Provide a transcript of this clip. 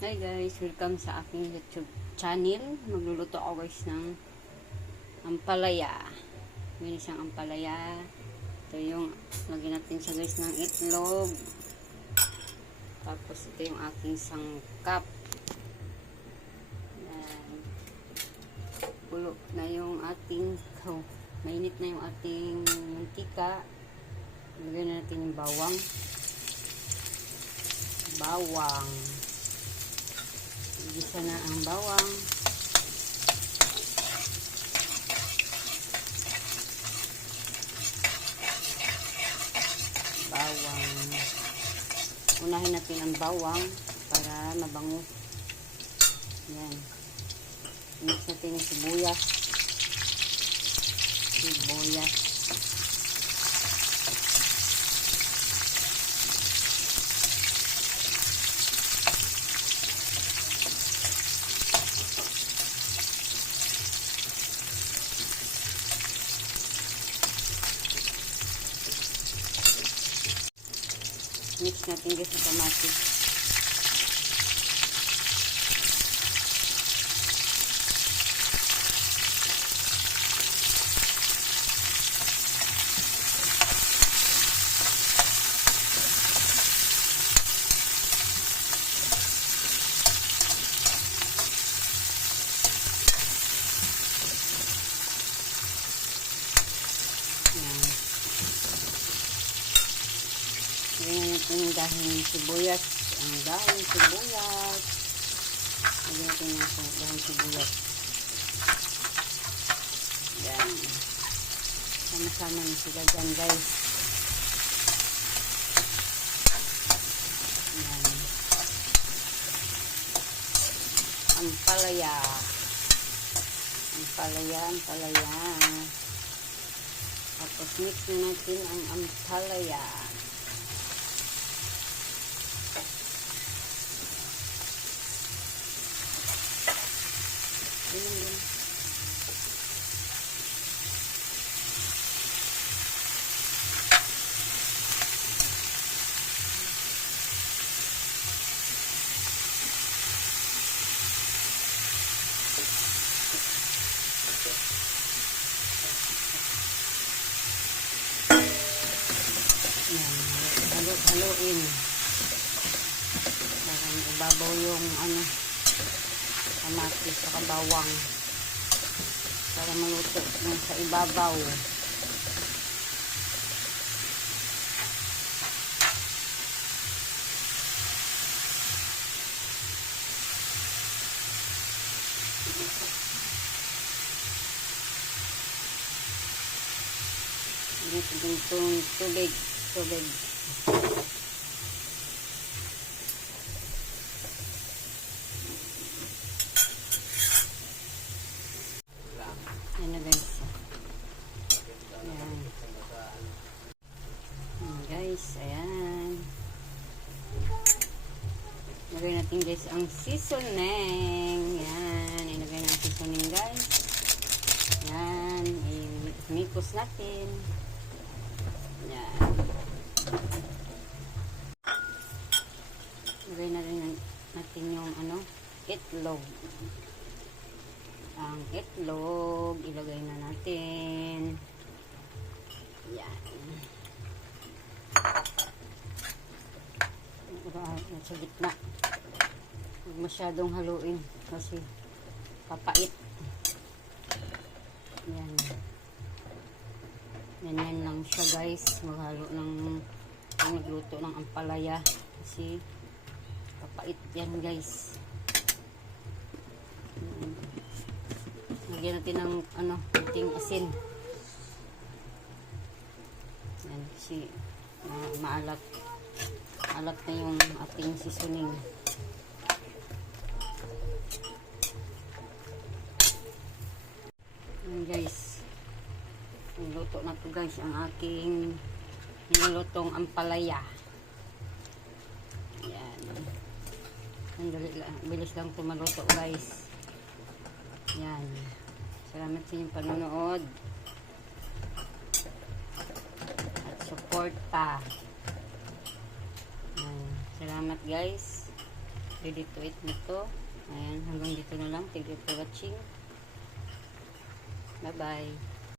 Hi guys, welcome sa aking YouTube channel. Magluluto ako guys ng ampalaya. Meron siyang ampalaya. Ito yung lagyan natin siya guys ng itlog. Tapos ito yung aking sangkap. Yan. Pulo na yung ating mainit na yung ating mantika. Lagyan natin yung bawang. Igisa na ang bawang. Unahin natin ang bawang para mabango. Yan. Mix natin yung sibuyas. Mix natin guys ng kamatis. Lagyan natin yung dahon sibuyas. Ang dahon sibuyas. Lagyan natin yung dahon sibuyas. Yan. Sama-sama na sila dyan guys. Yan. Ampalaya. Tapos mix na natin ang ampalaya. Haluin para ibabaw yung kamatis sa bawang para maluto ng sa ibabaw. Itong tubig. Yan na guys. Ayan. Guys, ayan. Lagay natin guys ang seasoning. Yan. Ilagay natin seasoning guys. Yan. Imikos natin. Yan. Lagay natin yung itlog. Ang itlog, ilagay na natin. Yan. Nasa gitna. Huwag masyadong haluin kasi papait. Yan. Ganyan lang siya guys. Maghalo magluto ng ampalaya kasi papait yan guys. Lagyan natin ng kunting asin. Yan kasi maalat na yung ating seasoning. Yan guys, niluto na to guys ang aking nilutong ampalaya. Yan. Bilis lang ito maluto guys. Yan. Salamat sa inyong panonood at support pa. Salamat guys. ready to eat na to. Ayan, hanggang dito na lang. Thank you for watching. Bye-bye.